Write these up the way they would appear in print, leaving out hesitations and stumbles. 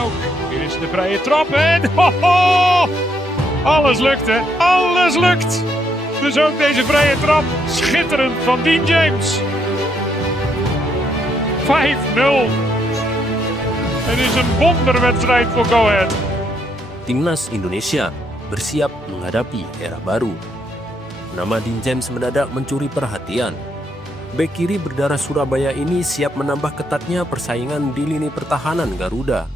ook. Hier is de vrije trap en ho, alles lukt hè, alles lukt. Dus ook deze vrije trap, schitterend van Dean James. 5-0. Het is een wonderwedstrijd voor Go Ahead. Timnas Indonesia bersiap menghadapi era baru. Nama Dean James mendadak mencuri perhatian. Bek kiri berdarah Surabaya ini siap menambah ketatnya persaingan di lini pertahanan Garuda.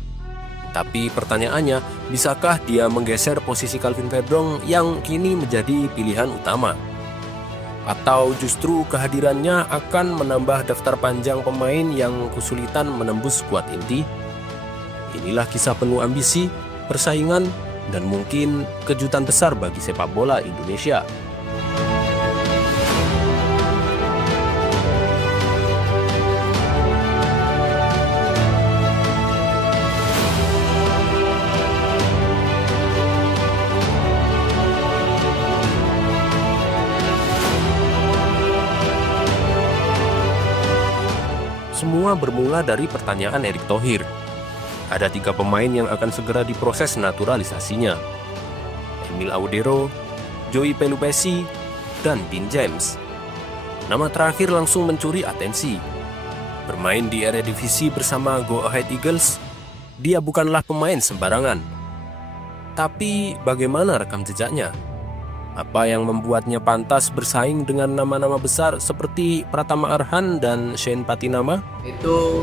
Tapi pertanyaannya, bisakah dia menggeser posisi Calvin Verdong yang kini menjadi pilihan utama? Atau justru kehadirannya akan menambah daftar panjang pemain yang kesulitan menembus skuad inti? Inilah kisah penuh ambisi, persaingan, dan mungkin kejutan besar bagi sepak bola Indonesia. Semua bermula dari pertanyaan Erick Thohir. Ada 3 pemain yang akan segera diproses naturalisasinya. Emil Audero, Joey Pelupesi, dan Dean James. Nama terakhir langsung mencuri atensi. Bermain di Eredivisie bersama Go Ahead Eagles, dia bukanlah pemain sembarangan. Tapi bagaimana rekam jejaknya? Apa yang membuatnya pantas bersaing dengan nama-nama besar seperti Pratama Arhan dan Shane Patinama? Itu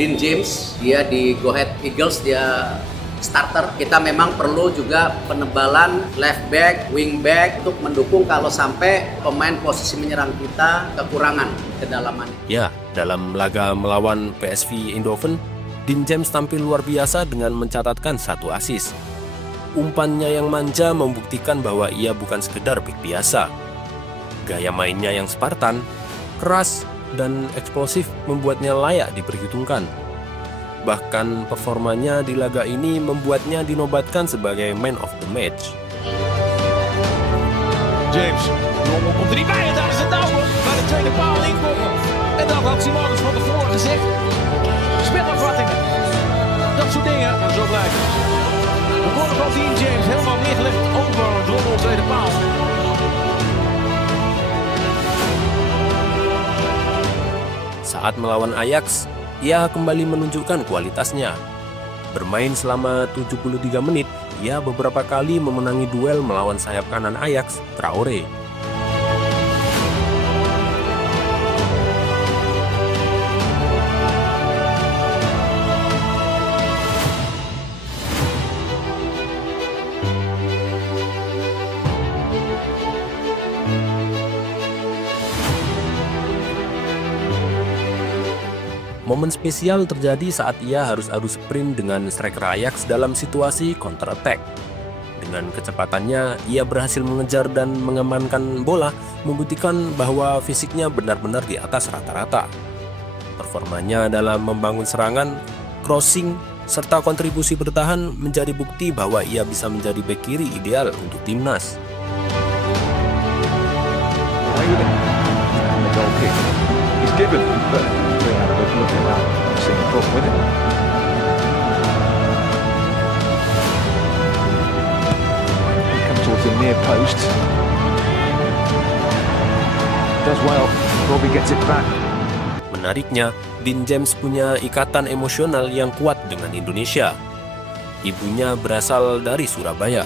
Dean James, dia di Go Ahead Eagles, dia starter. Kita memang perlu juga penebalan left back, wing back untuk mendukung kalau sampai pemain posisi menyerang kita kekurangan kedalamannya. Ya, dalam laga melawan PSV Eindhoven, Dean James tampil luar biasa dengan mencatatkan 1 assist. Umpannya yang manja membuktikan bahwa ia bukan sekedar bek biasa. Gaya mainnya yang Spartan, keras, dan eksplosif membuatnya layak diperhitungkan. Bahkan performanya di laga ini membuatnya dinobatkan sebagai man of the match. James, Rommel komt er niet bij en daar is het nou bij de tweede paal inkomen. En dat had Simonus van tevoren gezegd. Spelafvattingen, dat soort dingen. En zo blijft het. De corner van Dean James helemaal neergelegd over Rommel tweede paal. Saat melawan Ajax, ia kembali menunjukkan kualitasnya. Bermain selama 73 menit, ia beberapa kali memenangi duel melawan sayap kanan Ajax, Traore. Momen spesial terjadi saat ia harus adu sprint dengan striker Ajax dalam situasi counter attack. Dengan kecepatannya, ia berhasil mengejar dan mengamankan bola, membuktikan bahwa fisiknya benar-benar di atas rata-rata. Performanya dalam membangun serangan, crossing, serta kontribusi bertahan menjadi bukti bahwa ia bisa menjadi bek kiri ideal untuk timnas. Near post. Does well. Robbie gets it back. Menariknya, Dean James punya ikatan emosional yang kuat dengan Indonesia. Ibunya berasal dari Surabaya.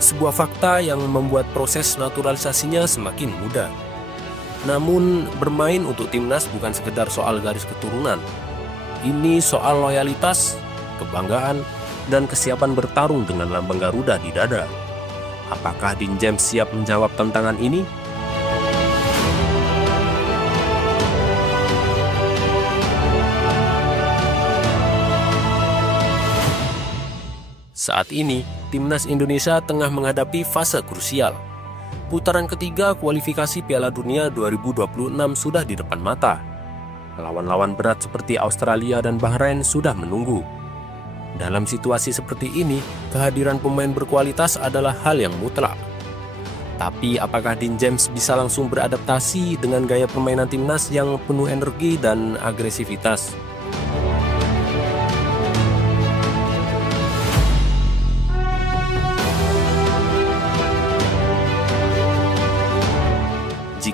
Sebuah fakta yang membuat proses naturalisasinya semakin mudah. Namun, bermain untuk timnas bukan sekedar soal garis keturunan. Ini soal loyalitas, kebanggaan, dan kesiapan bertarung dengan lambang Garuda di dada. Apakah Dean James siap menjawab tantangan ini? Saat ini, timnas Indonesia tengah menghadapi fase krusial. Putaran ketiga kualifikasi Piala Dunia 2026 sudah di depan mata. Lawan-lawan berat seperti Australia dan Bahrain sudah menunggu. Dalam situasi seperti ini, kehadiran pemain berkualitas adalah hal yang mutlak. Tapi apakah Dean James bisa langsung beradaptasi dengan gaya permainan timnas yang penuh energi dan agresivitas?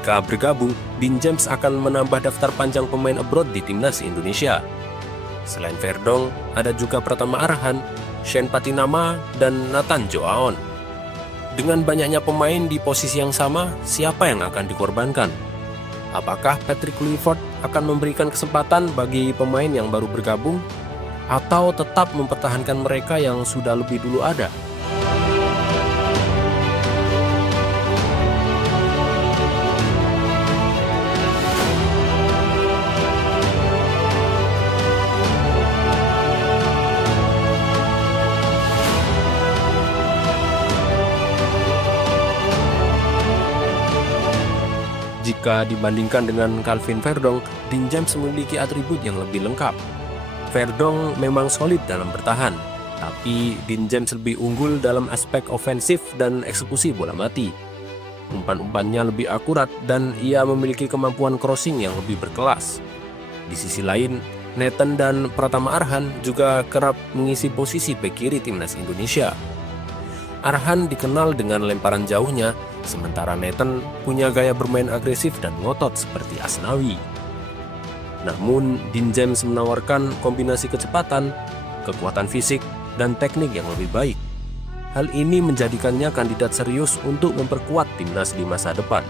Jika bergabung, Dean James akan menambah daftar panjang pemain abroad di timnas Indonesia. Selain Verdonk, ada juga Pratama Arhan, Shane Patinama, dan Nathan Joaon. Dengan banyaknya pemain di posisi yang sama, siapa yang akan dikorbankan? Apakah Patrick Kluivert akan memberikan kesempatan bagi pemain yang baru bergabung, atau tetap mempertahankan mereka yang sudah lebih dulu ada? Jika dibandingkan dengan Calvin Verdonk, Dean James memiliki atribut yang lebih lengkap. Verdonk memang solid dalam bertahan, tapi Dean James lebih unggul dalam aspek ofensif dan eksekusi bola mati. Umpan-umpannya lebih akurat dan ia memiliki kemampuan crossing yang lebih berkelas. Di sisi lain, Nathan dan Pratama Arhan juga kerap mengisi posisi bek kiri timnas Indonesia. Arhan dikenal dengan lemparan jauhnya, sementara Nathan punya gaya bermain agresif dan ngotot seperti Asnawi. Namun, Dean James menawarkan kombinasi kecepatan, kekuatan fisik, dan teknik yang lebih baik. Hal ini menjadikannya kandidat serius untuk memperkuat timnas di masa depan.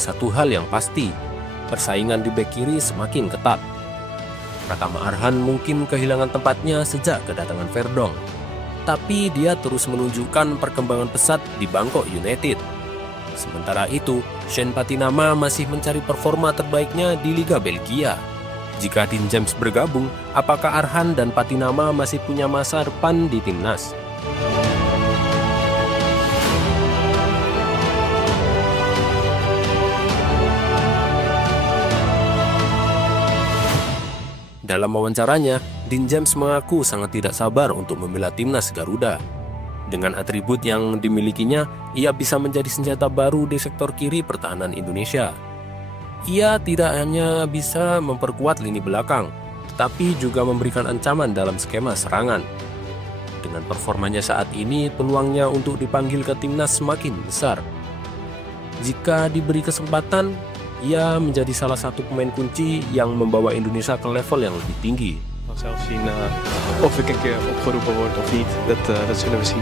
Satu hal yang pasti, persaingan di bek kiri semakin ketat. Pratama Arhan mungkin kehilangan tempatnya sejak kedatangan Verdonk, tapi dia terus menunjukkan perkembangan pesat di Bangkok United. Sementara itu, Shane Patinama masih mencari performa terbaiknya di Liga Belgia. Jika Dean James bergabung, apakah Arhan dan Patinama masih punya masa depan di timnas? Dalam wawancaranya, Dean James mengaku sangat tidak sabar untuk membela timnas Garuda. Dengan atribut yang dimilikinya, ia bisa menjadi senjata baru di sektor kiri pertahanan Indonesia. Ia tidak hanya bisa memperkuat lini belakang, tetapi juga memberikan ancaman dalam skema serangan. Dengan performanya saat ini, peluangnya untuk dipanggil ke timnas semakin besar. Jika diberi kesempatan, ia menjadi salah satu pemain kunci yang membawa Indonesia ke level yang lebih tinggi. We gaan zelf zien of ik een keer opgeroepen word of niet. Dat zullen we zien.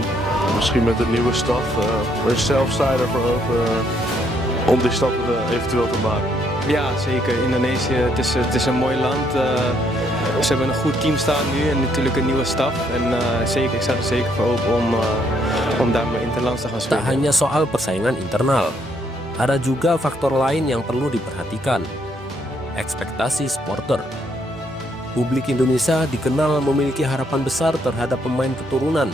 Misschien met de nieuwe staf. Maar zelf sta je ervoor open om die stap eventueel te maken. Ja, zeker. Indonesië, het is een mooi land. Ze hebben een goed team staan nu en natuurlijk een nieuwe staf. En zeker, ik sta er zeker voor open om daarmee interlands te gaan spelen. Tak hanya soal persaingan internal, ada juga faktor lain yang perlu diperhatikan, ekspektasi supporter. Publik Indonesia dikenal memiliki harapan besar terhadap pemain keturunan.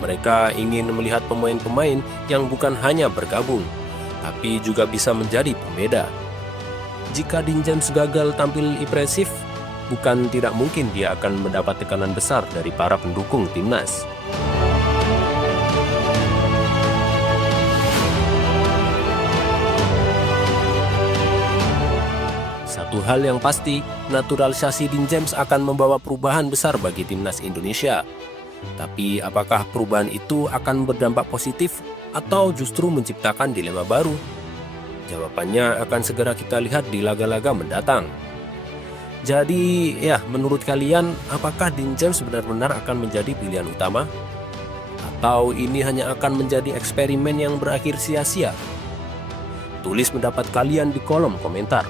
Mereka ingin melihat pemain-pemain yang bukan hanya bergabung, tapi juga bisa menjadi pembeda. Jika Dean James gagal tampil impresif, bukan tidak mungkin dia akan mendapat tekanan besar dari para pendukung timnas. Satu hal yang pasti, naturalisasi Dean James akan membawa perubahan besar bagi timnas Indonesia. Tapi apakah perubahan itu akan berdampak positif atau justru menciptakan dilema baru? Jawabannya akan segera kita lihat di laga-laga mendatang. Jadi ya, menurut kalian apakah Dean James benar-benar akan menjadi pilihan utama? Atau ini hanya akan menjadi eksperimen yang berakhir sia-sia? Tulis pendapat kalian di kolom komentar.